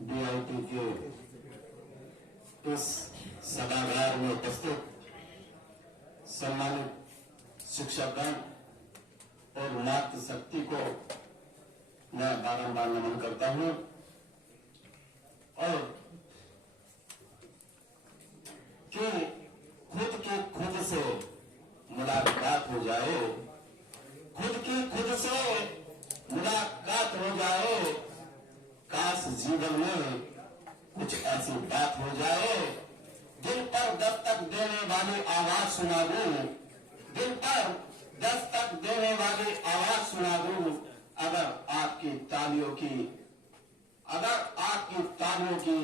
DIT के इस सभागार में उपस्थित सम्मानित शिक्षकगण और मातृशक्ति को मैं बारंबार नमन करता हूं और कि खुद की खुद से मुलाकात हो जाए, खुद की खुद से मुलाकात हो जाए, काश जीवन में कुछ ऐसी बात हो जाए, दिल पर दस्तक देने वाली आवाज सुना दूं, दिल पर दस्तक देने वाली आवाज सुना दूं। अगर आपकी तालियों की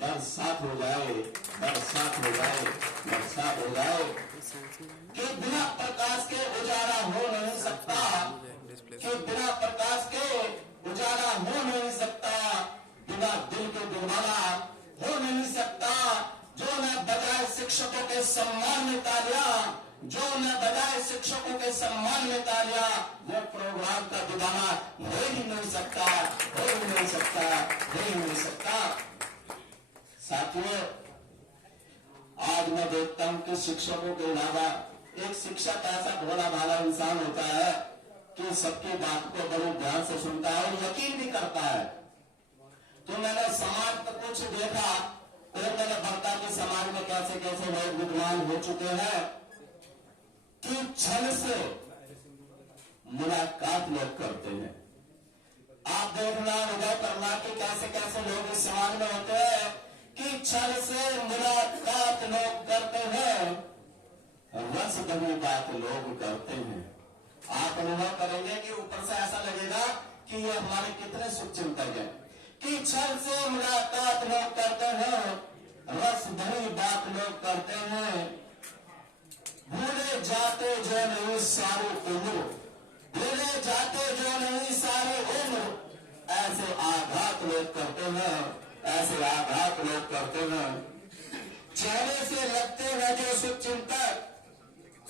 बरसात हो जाए, बरसात हो जाए, बरसात हो जाए कि बिना प्रकाश के उजाला हो नहीं सकता, कि बिना प्रकाश के उजाला हो नहीं सकता, बिना दिल के दिलवाला हो नहीं सकता। जो न बजाए शिक्षकों के सम्मान में तालियां, जो न बजाए शिक्षकों के सम्मान में तालियां, वो प्रोग्राम का दीवाना हो ही नहीं सकता, हो ही नहीं सकता, हो ही नहीं सकता। साथियों, आज मैं देखता हूं कि शिक्षकों के अलावा एक शिक्षक ऐसा भोला भाला इंसान होता है कि सबकी बात को बड़े ध्यान से सुनता है और यकीन भी करता है। तो मैंने समाज पर कुछ देखा और मैंने बढ़ता कि समाज में कैसे कैसे लोग विद्वान हो चुके हैं कि छल से मुलाकात लोग करते हैं। आप देखना, उदय करना कि कैसे कैसे लोग इस समाज में होते हैं कि छल से मुलाकात लोग करते हैं, रस भरी बात लोग करते हैं। आप अनुभव करेंगे कि ऊपर से ऐसा लगेगा कि ये हमारे कितने शुभचिंतक हैं कि छल से मुलाकात लोग करते हैं, रस भरी बात लोग करते हैं। भूले जाते जो नहीं सारी उम्र, भूले जाते जो नहीं सारी उम्र, ऐसे आघात लोग करते हैं, ऐसे आघात लोग करते हैं। चेहरे से लगते हैं जो शुभचिंतक,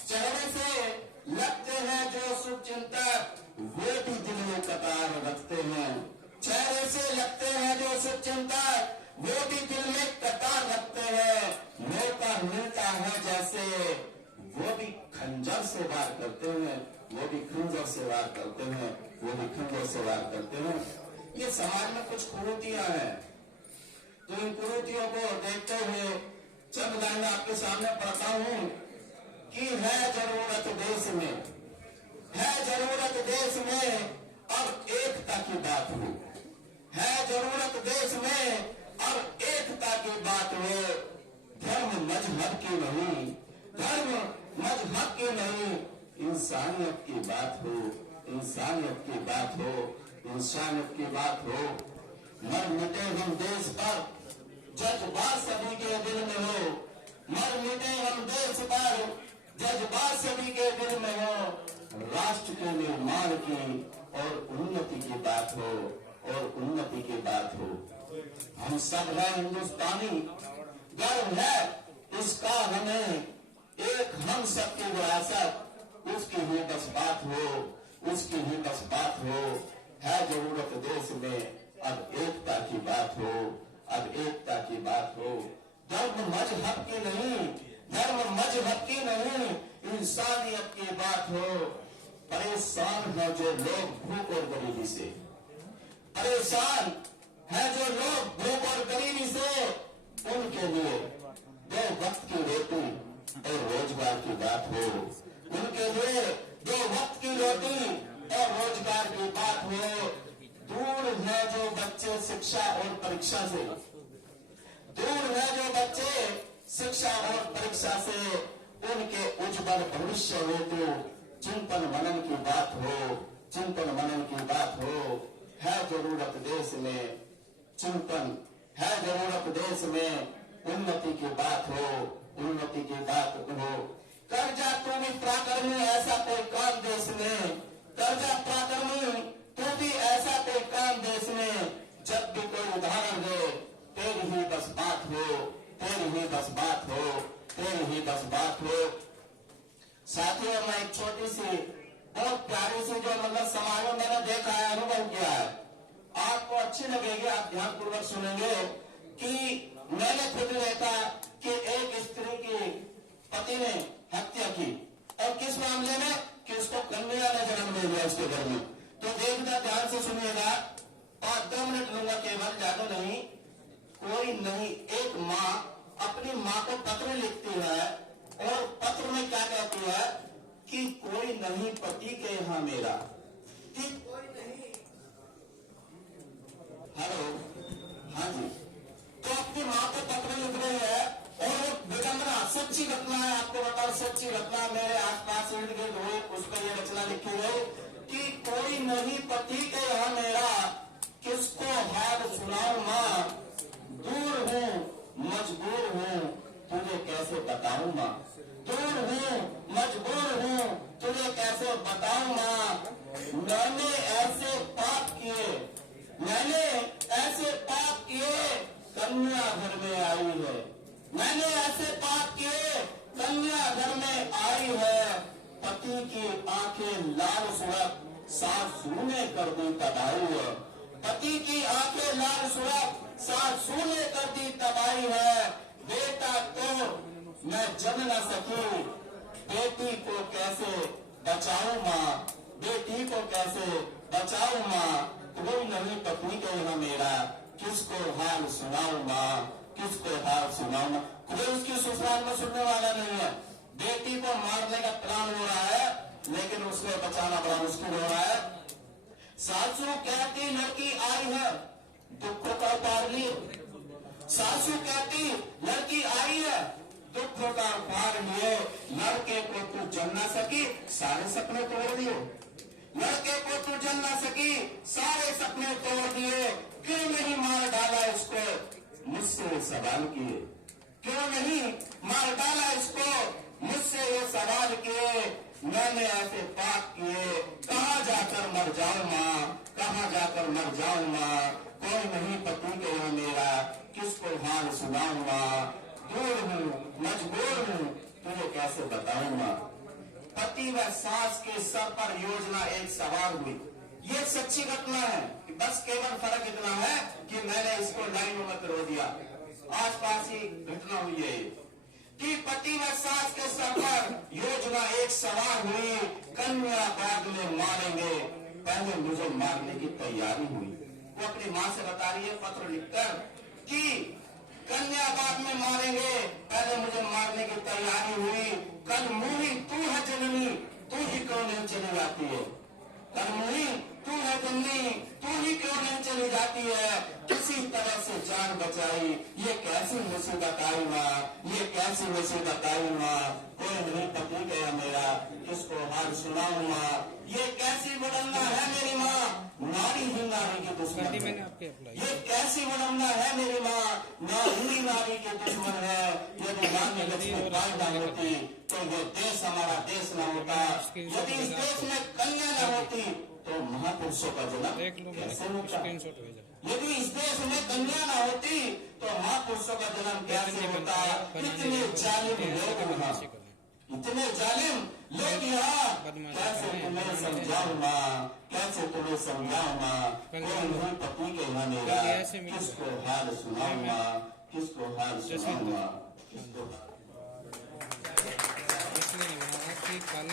चेहरे से लगते हैं जो शुभचिंतक, वे भी दिल में कतार रखते हैं। चेहरे से लगते हैं जो शुभचिंतक, वे भी दिल में कतार रखते हैं। मौका मिलता है जैसे वो भी खंजर से वार करते हैं, वो भी खंजर से वार करते हैं, वो भी खंजर से वार करते हैं। ये समाज में कुछ कुरीतियां हैं, तो इन कुरीतियों को देखते हुए चंद लाइन आपके सामने पढ़ता हूं कि है जरूरत देश में, है जरूरत देश में अब एकता की बात हो, है जरूरत देश में अब एकता की बात हो। धर्म मजहब की नहीं, धर्म मजहब की नहीं, इंसानियत की बात हो, इंसानियत की बात हो, इंसानियत की बात हो। मर मिटे हम देश पर, जज्बात सभी के दिल में हो, मर मिटे हम देश पर, जज्बात सभी के दिल में हो। राष्ट्र के निर्माण की और उन्नति की बात हो, और उन्नति की बात हो। हम सब हैं हिंदुस्तानी, गर्व है इसका हमें, एक हम सबकी विरासत, उसकी ही बस बात हो, उसकी ही बस बात हो। है जरूरत देश में अब एकता की बात हो, अब एकता की बात हो। धर्म मजहब की नहीं, धर्म मजहब की नहीं, इंसानियत की बात हो। परेशान है जो लोग भूख और गरीबी से, परेशान है जो लोग भूख और गरीबी से, उनके लिए दो वक्त की रोटी और रोजगार की बात हो, उनके लिए दो वक्त की रोटी और रोजगार की बात हो। दूर है जो बच्चे शिक्षा और परीक्षा से, दूर है जो बच्चे शिक्षा और परीक्षा से, उनके उज्जवल भविष्य हेतु चिंतन मनन की बात हो, चिंतन मनन की बात हो। है जरूरत देश में चिंतन, है जरूरत देश में उन्नति की बात हो, उन्नति की बात हो। कर्जा तू भी पराक्रमी, ऐसा कोई काम देश में, कर्जा पराक्रमी तू भी ऐसा कोई काम देश में। जब भी कोई उदाहरण दे तेरी ही बस बात हो, तेरी ही बस बात हो, तेरी ही बस बात हो। साथियों, मैं एक छोटी सी बहुत प्यारी सी जो मतलब समाज में मैंने देखा है, अनुभव किया है, आपको अच्छी लगेगी, आप ध्यानपूर्वक सुनेंगे कि मैंने खुद देखा कि एक स्त्री की पति ने हत्या की, और किस मामले में कि उसको कन्या ने जन्म दे दिया उसके घर में। तो देखना, ध्यान से सुनिएगा, और 2 मिनट लूंगा केवल, ज्यादा नहीं। कोई नहीं, एक माँ अपनी माँ को पत्र लिखती है, और पत्र में क्या कहती है कि कोई नहीं पति के यहाँ मेरा, कि कोई नहीं। हेलो, हाँ जी। तो अपनी माँ को पत्र लिख रही है, और वो विडंबना, सच्ची घटना है, आपको बताओ, सच्ची घटना मेरे आसपास इर्द गिर्द हुई, उस पर यह रचना लिखी गई कि कोई नहीं पति के यहाँ मेरा, किसको हाल सुनाऊं माँ, दूर हूँ मजबूर हूँ तुझे कैसे बताऊं माँ, दूर हूँ मजबूर हूँ तुझे कैसे बताऊं माँ। मैंने ऐसे पाप किए, मैंने ऐसे पाप किए, कन्या घर में आई है, मैंने ऐसे पाप किए, कन्या घर में आई है। पति की आंखें लाल सुलग, सासू ने कर दी तबाही है, पति की आंखें लाल सुलग, सासू ने कर दी तबाही है। बेटा तो मैं जन न सकी, बेटी को कैसे बचाऊं माँ, बेटी को कैसे बचाऊं माँ। कोई नहीं पत्नी के यहाँ मेरा, किसको हाल सुनाऊं माँ, किसको हाल सुनाऊं माँ। कोई उसकी ससुराल में सुनने वाला नहीं है। बेटी को मारने का प्लान हो रहा है, लेकिन उसको बचाना बड़ा मुश्किल हो रहा है। सासू कहती लड़की आई है, दुख का पार लिए। सासू कहती लड़की आई है, दुख का पार लिए। लड़के को तू जन ना सकी, सारे सपने तोड़ दिए। लड़के को तू जन ना सकी, सारे सपने तोड़ दिए। क्यों नहीं मार डाला इसको, मुझसे सवाल किए। क्यों नहीं मार डाला इसको, मुझसे ये सवाल किए। मैंने ऐसे पाप किए, कहाँ जाकर मर जाऊं माँ, कहाँ जाकर मर जाऊं माँ। कोई नहीं पति के यहाँ मेरा, किसको हाल सुनाऊं माँ। दूर हूँ मजबूर हूँ तुझे कैसे बताऊं माँ। पति व सास के सर पर योजना एक सवार हुई। ये सच्ची घटना है, बस केवल फर्क इतना है कि मैंने इसको लाइनों में पिरो दिया। आसपास ही घटना हुई है कि पति व सास के सर पर योजना एक सवार हुई। कन्या बाद में मारेंगे, पहले मुझे मारने की तैयारी हुई। वो अपनी माँ से बता रही है पत्र लिखकर कि कन्या बाद में मारेंगे, पहले मुझे मारने की तैयारी हुई। कल मुही तू है जननी, तू ही क्यों नहीं चली जाती है। कल मुही तू है जननी, तू ही क्यों नहीं चली जाती है। किसी तरह से जान बचाई, ये कैसी मुसीबत आई माँ, ये कैसी मुसीबत आई माँ। कोई नहीं पति गया मेरा, किसको हाल सुनाऊं माँ। ये कैसी विडंबना है मेरी माँ, नारी ही नारी की दुश्मन है। ये कैसी विडंबना है मेरी माँ, नारी ही नारी की दुश्मन है। यदि माँ में लक्ष्मी बाई न होती तो ये देश हमारा देश न होता। यदि इस देश में कन्या न होती तो महापुरुषों का जन्म कैसे होता। यदि इस देश में कन्या न होती तो महापुरुषों का जन्म कैसे होता। इतने जालिम लोग यहाँ, इतने जालिम लोग यहाँ, कैसे तुम्हें समझाऊं माँ, कैसे तुम्हें समझाऊं माँ। कोई नहीं पति के यहाँ मेरा, किसको हाल सुनाऊं माँ, किसको हाल सुनाऊं माँ, किसको। इसलिए नहीं बना कि कल